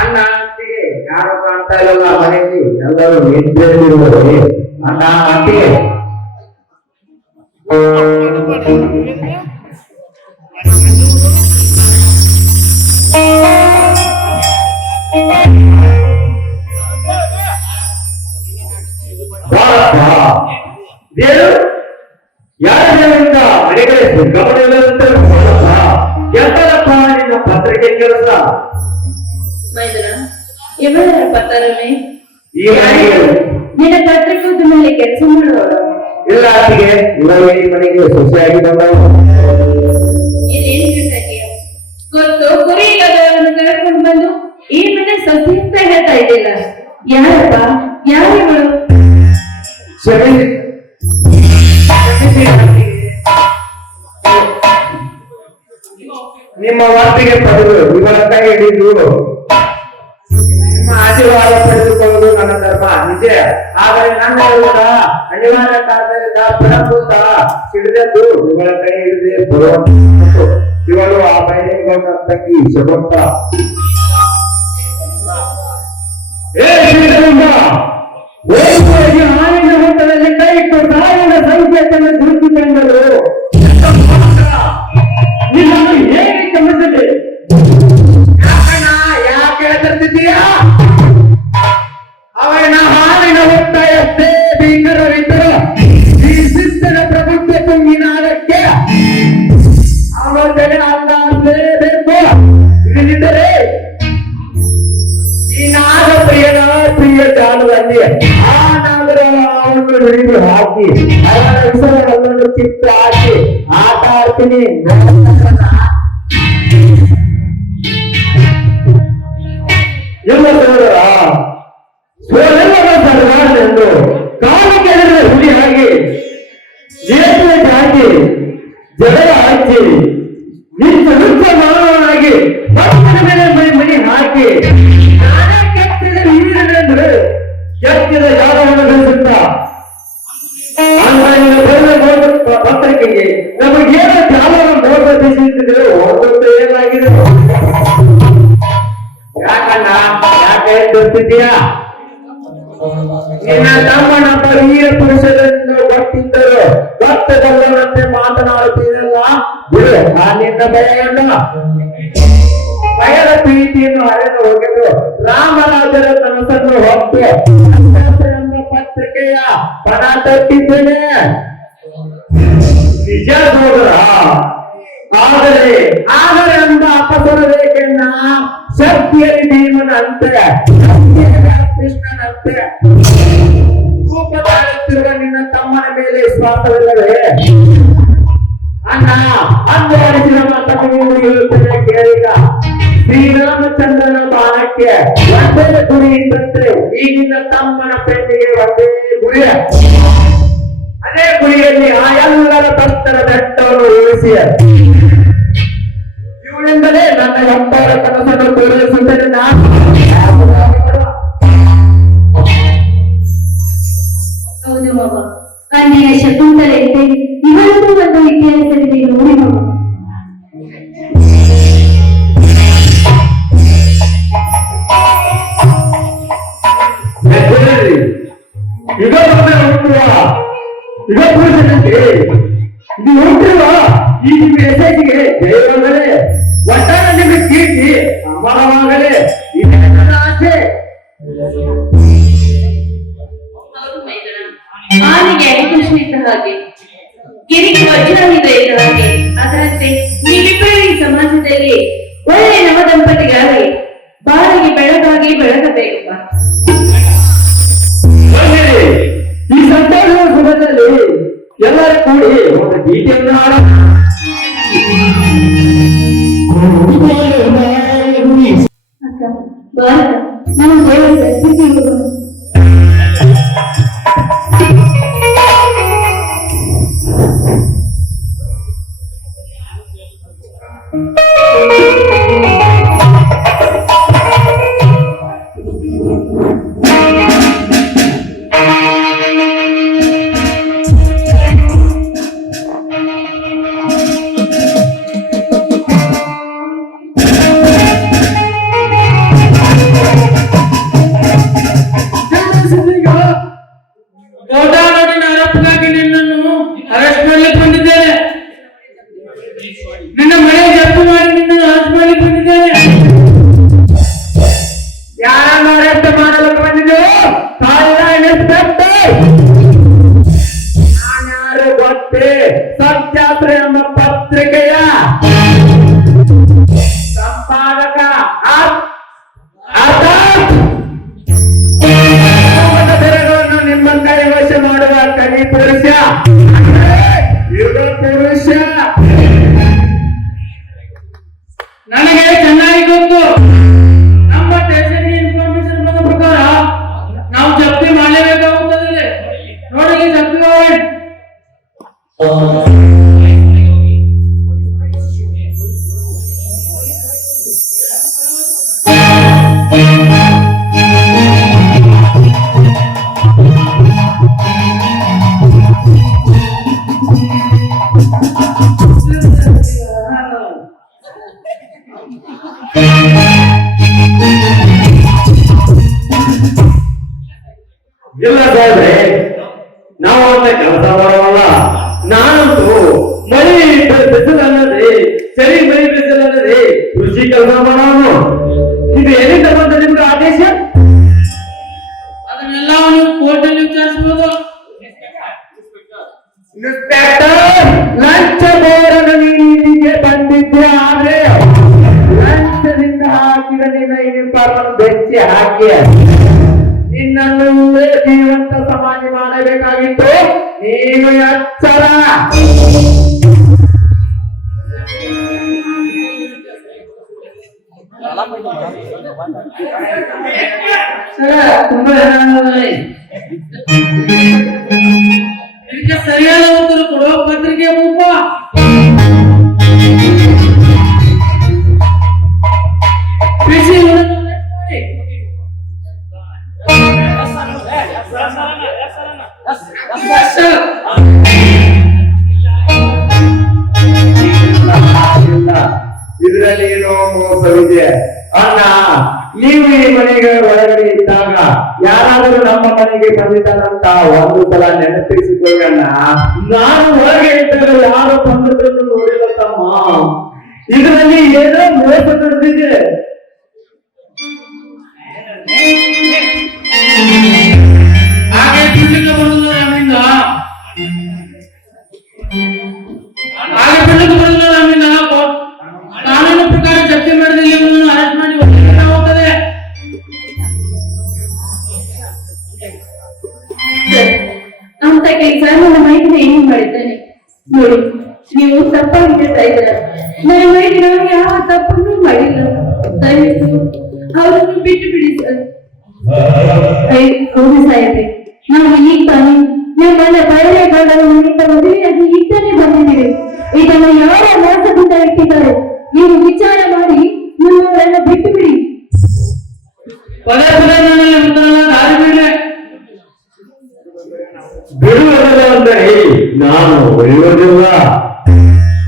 ಅಣ್ಣ ಅಂತಿಗೆ ಯಾರು ಕಾಣ್ತಾ ಇಲ್ಲಲ್ಲ ಮನೆಯಲ್ಲಿ ಎಲ್ಲರೂ ನಿಂತಿರುವವರೇ ಅಣ್ಣ ಅಂತಿಗೆ ಬಾರಪ್ಪ. ದೇವ್ರು ಯಾರ ದೇವರಿಂದ ಮನೆಗಳೇ ಗಮನ ಕೆಲಸ ಇವರ ಮನೆಗೆ ನಿನ್ನ ಪತ್ರಿಕೋದ ಮೇಲೆ ಕೆಲಸ ಮಾಡುವವರು? ಇಲ್ಲ ಅತ್ತಿಗೆ ಇವಾಗ ಮನೆಗೆ ಸೊಸೆಯಾಗಿ ಬಂದವರು ಇದೇನು ಬೇಕಾಗಿಯ ಗೊತ್ತು ಕುರಿ ಇಲ್ಲದವರನ್ನು ಕರ್ಕೊಂಡು ಬಂದು ಈ ಮನೆ ಸಸಿ ಅಂತ ಹೇಳ್ತಾ ಇದ್ದಿಲ್ಲ ಯಾರಪ್ಪ ವಾರ್ತೆಗೆ ಪಡೆದು ಇವರತ್ತ ಹಿಡಿದು ನಿಮ್ಮ ಆಶೀರ್ವಾದ ಪಡೆದುಕೊಳ್ಳುವುದು ನನ್ನ ಧರ್ಮ ನಿಜ. ಆದರೆ ನನ್ನ ಅನಿವಾರ್ಯ ಕಾರಣದಿಂದ ಪ್ರಭುತ ಹಿಡಿದದ್ದು ಇವಳ ಕೈ ಹಿಡಿದೇ ಬರುವಂತು ಇವಳು ಆ ಬೈಲಿಗಳ ತಂಗಿ ಸಂಕೇತ ಏ ಹೊತ್ತದಲ್ಲಿ ಕೈ ಇಟ್ಟು ನಿನ್ನನ್ನು ಹೇಗೆ ಕ್ಷಮಿಸಲಿ ಹಿಡಿದು ಹಾಕಿ ಹೆಸರುಗಳನ್ನು ಕಿತ್ತು ಹಾಕಿ, ಆಟ ಆಡ್ತೀನಿ. ಎಲ್ಲ ಹುಡಿ ಹಾಕಿ ಹಾಕಿ, ಜಗಳ ಹಾಕಿ ನಿಂತ ನೃತ್ಯ ಮಾನವನಾಗಿ ಭಕ್ತರ ಮೇಲೆ ಮನೆ ಮನೆ ಹಾಕಿ ಕೆತ್ತಿದ ವೀರನೆಂದು ಕೆತ್ತಿದ ಜಾಗವನ್ನು ಪತ್ರಿಕೆಗೆ ನಮಗೇನು ಜಾಲವನ್ನು ಮೋಸಗೊಳಿಸುತ್ತಿದ್ರೆ ಒಂದೊಂದು ಏನಾಗಿದೆ? ಯಾಕಣ್ಣ? ಯಾಕೆ ಎದ್ದಿದ್ದೀಯಾ ನಿನ್ನ ತಮ್ಮನೊಬ್ಬ ವೀರ ಪುರುಷರನ್ನು ಗೊತ್ತಿದ್ದರು ಗೊತ್ತದಲ್ಲದಂತೆ ಮಾತನಾಡುತ್ತೀರಲ್ಲ? ಬಿಡು ನಾನಿಂದ ಭಯವನ್ನು ಭಯದ ಪ್ರೀತಿಯನ್ನು ಹರಿದು ಹೋಗಿದ್ದು ರಾಮರಾಜರ ಕನಸನ್ನು ಹೊತ್ತು ಪತ್ರಿಕೆಯ ಪಣ ತಟ್ಟಿದ್ದೇನೆ. ನಿಜ ಸೋದರ ಆದರೆ ಆದರೆ ಅಂದ ಅಪಸರ ರೇಖೆಯನ್ನ ಶಕ್ತಿಯಲ್ಲಿ ಭೀಮನಂತೆ ಶಕ್ತಿಯಲ್ಲಿ ಕೃಷ್ಣನಂತೆ ರೂಪ ತಾಳುತ್ತಿರುವ ನಿನ್ನ ತಮ್ಮನ ಮೇಲೆ ವಿಶ್ವಾಸವಿಲ್ಲವೇ ಅಣ್ಣ ಅಂದು ಆಡಿಸಿದ ಮಾತನ್ನು ಹೇಳುತ್ತೇನೆ ಕೇಳಿದ ಶ್ರೀರಾಮಚಂದ್ರನ ಬಾಣಕ್ಕೆ ಒಂದೇ ಗುರಿ ಇದ್ದಂತೆ ಈಗಿನ ತಮ್ಮನ ಪೆಟ್ಟಿಗೆ ಒಂದೇ ಗುರಿ ಅದೇ ಗುರಿಯಲ್ಲಿ ಆ ಎಲ್ಲರ ಭಕ್ತರ ಬೆಟ್ಟವನ್ನು ಉಳಿಸಿಯ ಇವಳಿಂದಲೇ ನನ್ನ ಎಂಬರ ಕನಸನ್ನು ಪೂರೈಸುತ್ತೇನೆ ನಾನು ಮೆಸೇಜ್ಗೆ ದೇವರೇ ಒಟ್ಟಾರ ನಿಮಗೆ ಕೀರ್ತಿ ಅಮರವಾಗಲೇ ಇದು ನನ್ನ ಆಸೆ. ಆನೆಗೆ ಅಡಿಕೃಷ್ಣ ಇದ್ದ ಹಾಗೆ ಗಿರಿಗೆ ವಜ್ರಾಯುಧ ಇದ್ದ ಹಾಗೆ ಅದರಂತೆ ನೀವಿಬ್ಬರು ಈ ಸಮಾಜದಲ್ಲಿ ಒಳ್ಳೆ ನವ ದಂಪತಿಗಾಗಿ ಬಾಳಿಗೆ ಬೆಳಗಾಗಿ ಬೆಳಗಬೇಕು. ಈ ಎಲ್ಲರೂ ಕೂಡಿ ಒಂದು ಗೀತೆಯನ್ನು ಆಡೋಣ. Oh, பேசியா ನಿನ್ನ ಯೂನಿಫಾರ್ಮ್ ಬೆಚ್ಚಿ ಹಾಕಿ. ನಿನ್ನನ್ನು ಇಲ್ಲೇ ಜೀವಂತ ಸಮಾಧಿ ಮಾಡಬೇಕಾಗಿತ್ತು. ನೀನು ಎಚ್ಚರ. ತುಂಬಾ ಸರಿಯಾದ ಉತ್ತರ ಕೊಡುವ ಪತ್ರಿಕೆ ಮೂಪ ನೀವು ಈ ಮನೆಗೆ ಒಳಗಡೆ ಇದ್ದಾಗ ಯಾರಾದರೂ ನಮ್ಮ ಮನೆಗೆ ಬಂದಿದ್ದಾರಂತ ಒಂದು ಸಲ ನೆನಪಿಸಿಕೊಳ್ಳೋಣ. ನಾನು ಒಳಗೆ ಇದ್ದಾಗ ಯಾರು ಬಂದದನ್ನು ನೋಡಿಲ್ಲ ತಮ್ಮ ಇದರಲ್ಲಿ ಏನೋ ಮೋಸ ನಡೆದಿದೆ. ಹಾಗೆ ಬಿಟ್ಟು ಬಿಡಿ ಸರ್ ಐ, ಹೌದು ಸಾಹೇಬ್ರೆ. ನಾವು ಈಗ ತಾನೇ ನಮ್ಮನ್ನ ಬಯಲೇ ಗಂಡನ ಮನೆಯಿಂದ ಮದುವೆಯಾಗಿ ಇದ್ದಾನೆ ಬಂದಿದ್ದೀವಿ. ಇದನ್ನು ಯಾರ ಮೋಸದಿಂದ ಇಟ್ಟಿದ್ದಾರೆ ನೀವು ವಿಚಾರ ಮಾಡಿ ನಮ್ಮವರನ್ನು ಬಿಟ್ಟು ಬಿಡಿ ನನ್ನ ಬಿಡುವುದಿಲ್ಲ ಅಂದರೆ ನಾನು ಬರೆಯುವುದಿಲ್ಲ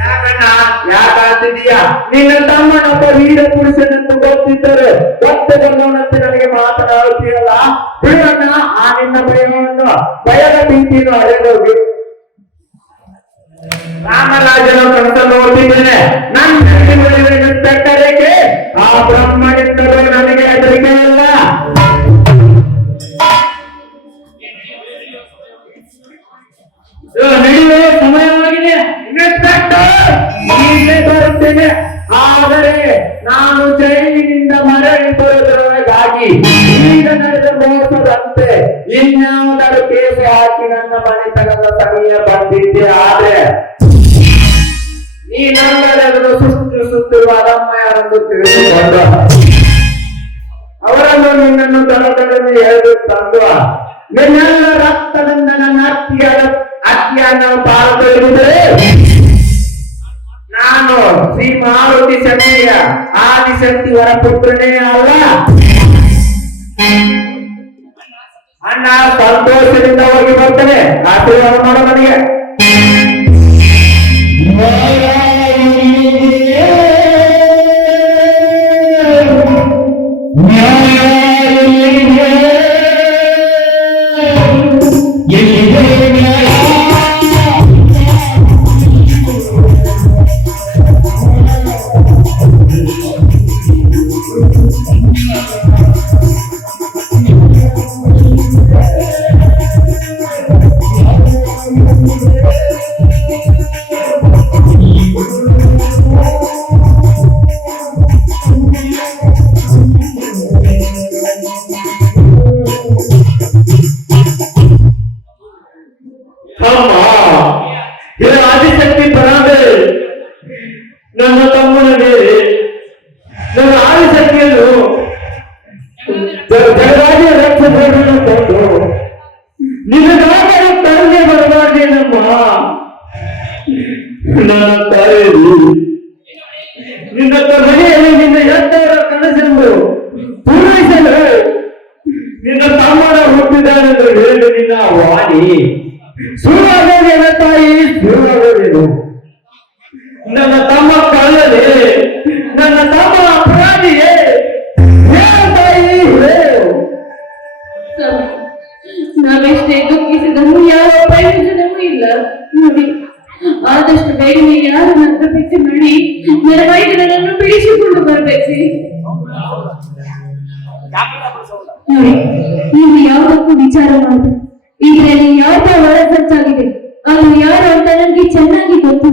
ಯಾಕಣ್ಣ ಯಾಕಾಗ್ತಿದೀಯಾ ನಿನ್ನ ತಮ್ಮನೊಬ್ಬ ವೀರ ಪುರುಷನೆಂದು ಗೊತ್ತಿದ್ದರೆ ಬಂದವನಂತೆ ನನಗೆ ಮಾತನಾಡುತ್ತೀರಲ್ಲ ಬಿಡಣ್ಣ ಆ ನಿನ್ನ ಭಯವನ್ನು ಭಯದ ಭೀತಿಯನ್ನು ಅಳೆದೋಗಿ ರಾಮರಾಜನ ಕನಸನ್ನು ಓದಿದ್ದೇನೆ ನನ್ನ ಬೆಟ್ಟರೇಕೆ ಆ ಬ್ರಹ್ಮನಿಂದಲೂ ನನಗೆ ಈ ನಂಗಲನ್ನು ಸೃಷ್ಟಿಸುತ್ತಿರುವ ಅದಮ್ಮ ಎಂದು ತಿಳಿದುಕೊಂಡ ಅವರನ್ನು ನಿನ್ನನ್ನು ದಡದಡನ್ನು ಎಳೆದು ತಂದು ನಿನ್ನೆಲ್ಲ ರಕ್ತದಿಂದ ನನ್ನ ಅತ್ತಿಯಾದ ಅತ್ತಿಯನ್ನು ಪಾಲ್ಗೊಳ್ಳಿದರೆ ನಾನು ಶ್ರೀ ಮಾರುತಿ ಶಕ್ತಿಯ ಆದಿಶಕ್ತಿ ವರ ಪುತ್ರನೇ ಅಲ್ಲ. ಅಣ್ಣ ಸಂತೋಷದಿಂದ ಹೋಗಿ ಬರ್ತೇನೆ. ಆಶೀರ್ವಾದ ಮಾಡೋ ನನಗೆ ನನ್ನ ತಾಯಿಯಲ್ಲಿ ನಿನ್ನ ಮನೆಯಲ್ಲಿ ನಿನ್ನ ಎತ್ತರ ಕನಸೆಂದು ಪೂರೈಸಲು ನಿನ್ನ ತಮ್ಮನ ಹುಟ್ಟಿದ್ದಾನೆಂದು ಹೇಳಿ ನಿನ್ನ ವಾಣಿ. ಸುಳ್ಳಾಗೋದೇನ ತಾಯಿ ಸುಳ್ಳಾಗೋದೇನು ನನ್ನ ತಮ್ಮ ಕಳ್ಳದೆ ನನ್ನ ತಮ್ಮ ಅಪರಾಧಿಯೇ ತಾಯಿ ನಾವೆಷ್ಟೇ ದುಃಖಿಸಿದನು ಯಾವ ಪ್ರಯೋಜನವೂ ಇಲ್ಲ. ನೋಡಿ ಆದಷ್ಟು ಬೇಗನೆ ಯಾರು ನನ್ನ ಬಿಟ್ಟು ಮಾಡಿ ಮೈದನನ್ನು ಬಿಡಿಸಿಕೊಂಡು ಬರಬೇಕು? ನೀವು ಯಾವುದಕ್ಕೂ ವಿಚಾರ ಮಾಡಿ. ಇದರಲ್ಲಿ ಯಾವ್ದು ಒಳ ಖರ್ಚಾಗಿದೆ ಅದು ಯಾರು ಅಂತ ನನಗೆ ಚೆನ್ನಾಗಿ ಗೊತ್ತು